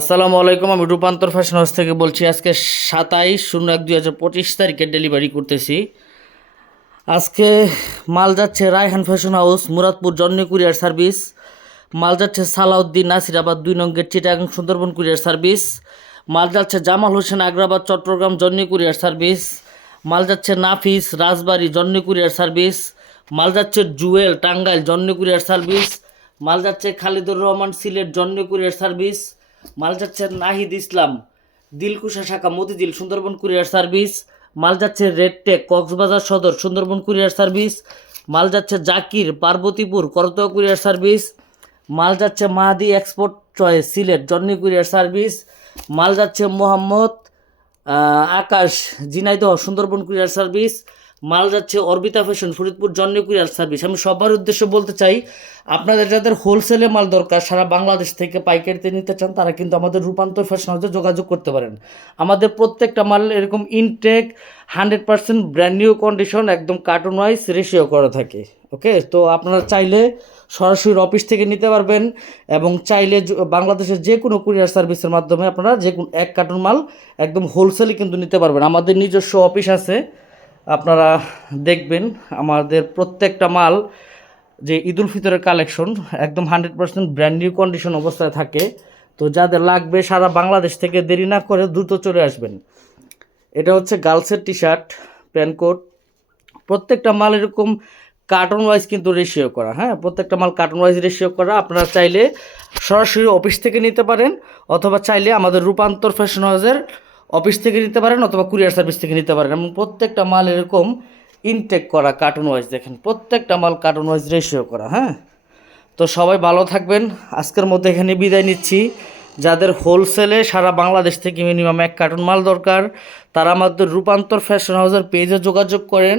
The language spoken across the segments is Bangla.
আসসালামু আলাইকুম। আমি রূপান্তর ফ্যাশন হাউস থেকে বলছি। আজকে 27/01/2025 ডেলিভারি করতেছি। আজকে মাল যাচ্ছে Raihan Fashion House, Muradpur, Jonni Courier Service. মাল যাচ্ছে সালাউদ্দিন, নাসিরাবাদ 2 নং gate, Chittagong, Sundarban Courier Service. মাল যাচ্ছে জামাল হোসেন, আগ্রাবাদ, চট্টগ্রাম, জন্নী কুরিয়ার সার্ভিস। মাল যাচ্ছে নাফিস, রাজবাড়ী, জন্নী কুরিয়ার সার্ভিস। মাল যাচ্ছে জুয়েল, টাঙ্গাইল, জন্নী কুরিয়ার সার্ভিস। মাল যাচ্ছে খালিদুর রহমান, সিলেট, জন্নী কুরিয়ার সার্ভিস। মাল যাচ্ছে নাহিদ ইসলাম, দিলকুশা শাখা, মতিঝিল, সুন্দরবন কুরিয়ার সার্ভিস। মাল যাচ্ছে রেডটেক, কক্সবাজার সদর, সুন্দরবন কুরিয়ার সার্ভিস। মাল যাচ্ছে জাকির, পার্বতীপুর, করতোয়া কুরিয়ার সার্ভিস। মাল যাচ্ছে Mahadi Export Choice, Sylhet, Jonni Courier Service. মাল যাচ্ছে মোহাম্মদ আকাশ, ঝিনাইদহ, সুন্দরবন কুরিয়ার সার্ভিস। মাল যাচ্ছে Orbita Fashion, Faridpur, Jonni Courier Service. আমি সবার উদ্দেশ্যে বলতে চাই, আপনাদের যাদের হোলসেলে মাল দরকার, সারা বাংলাদেশ থেকে পাইকারিতে নিতে চান, তারা কিন্তু আমাদের রূপান্তর ফ্যাশন হাউসে যোগাযোগ করতে পারেন। আমাদের প্রত্যেকটা মাল এরকম ইনটেক 100% ব্র্যান্ড নিউ কন্ডিশন, একদম কার্টুন ওয়াইজ রেশিও করা থাকে। ওকে, তো আপনারা চাইলে সরাসরি অফিস থেকে নিতে পারবেন, এবং চাইলে বাংলাদেশের যে কোনো কুরিয়ার সার্ভিসের মাধ্যমে আপনারা যে কোনো 1 কার্টুন মাল একদম হোলসেলে কিন্তু নিতে পারবেন। আমাদের নিজস্ব অফিস আছে, আপনারা দেখবেন আমাদের প্রত্যেকটা মাল যে ঈদুল ফিতরের কালেকশন একদম 100% ব্র্যান্ড নিউ কন্ডিশন অবস্থায় থাকে। তো যাদের লাগবে সারা বাংলাদেশ থেকে দেরি না করে দ্রুত চলে আসবেন। এটা হচ্ছে গার্লসের টি শার্ট, প্যান্টকোট। প্রত্যেকটা মাল এরকম কার্টন ওয়াইজ কিন্তু রেশিও করা। হ্যাঁ, প্রত্যেকটা মাল কার্টন ওয়াইজ রেশিও করা। আপনারা চাইলে সরাসরি অফিস থেকে নিতে পারেন, অথবা চাইলে আমাদের রূপান্তর ফ্যাশন হাউসের অফিস থেকে নিতে পারেন, অথবা কুরিয়ার সার্ভিস থেকে নিতে পারেন। এবং প্রত্যেকটা মাল এরকম ইনটেক করা কার্টন ওয়াইজ, দেখেন প্রত্যেকটা মাল কার্টন ওয়াইজ রেশিও করা। হ্যাঁ, তো সবাই ভালো থাকবেন। আজকের মধ্যে এখানে বিদায় নিচ্ছি। যাদের হোলসেলে সারা বাংলাদেশ থেকে মিনিমাম 1 কার্টন মাল দরকার, তারা আমাদের রূপান্তর ফ্যাশন হাউসের পেজে যোগাযোগ করেন,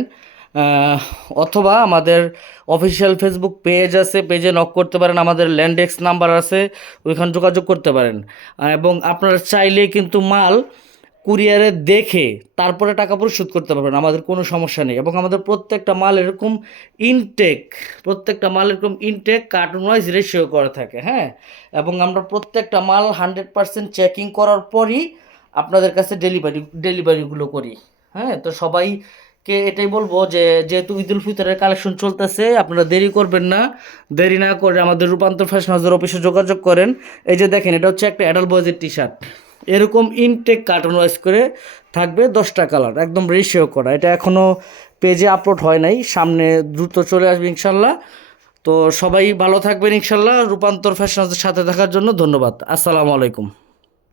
অথবা আমাদের অফিসিয়াল ফেসবুক পেজ আছে, পেজে নক করতে পারেন। আমাদের ল্যান্ডেক্স নাম্বার আছে, ওইখানে যোগাযোগ করতে পারেন। এবং আপনারা চাইলে কিন্তু মাল কুরিয়ারে দেখে তারপরে টাকা পরিশোধ করতে পারবেন, আমাদের কোনো সমস্যা নেই। এবং আমাদের প্রত্যেকটা মাল এরকম ইনটেক, প্রত্যেকটা মাল এরকম ইনটেক কার্টুন ওয়াইজ রেশিও করা থাকে। হ্যাঁ, এবং আমরা প্রত্যেকটা মাল 100% চেকিং করার পরই আপনাদের কাছে ডেলিভারিগুলো করি। হ্যাঁ, তো সবাইকে এটাই বলবো যে যেহেতু ঈদুল ফিতরের কালেকশন চলতেছে, আপনারা দেরি করবেন না। দেরি না করে আমাদের রূপান্তর ফ্যাশন হাউসের অফিসে যোগাযোগ করেন। এই যে দেখেন, এটা হচ্ছে একটা অ্যাডাল্ট বয়েজের টি শার্ট, এরকম ইনটেক কার্টন ওয়াইজ করে থাকবে, 10টা কালার, একদম রেশিও করা। এটা এখনও পেজে আপলোড হয় নাই, সামনে দ্রুত চলে আসবে ইনশাল্লাহ। তো সবাই ভালো থাকবেন ইনশাল্লাহ। রূপান্তর ফ্যাশন হাউসের সাথে থাকার জন্য ধন্যবাদ। আসসালামু আলাইকুম।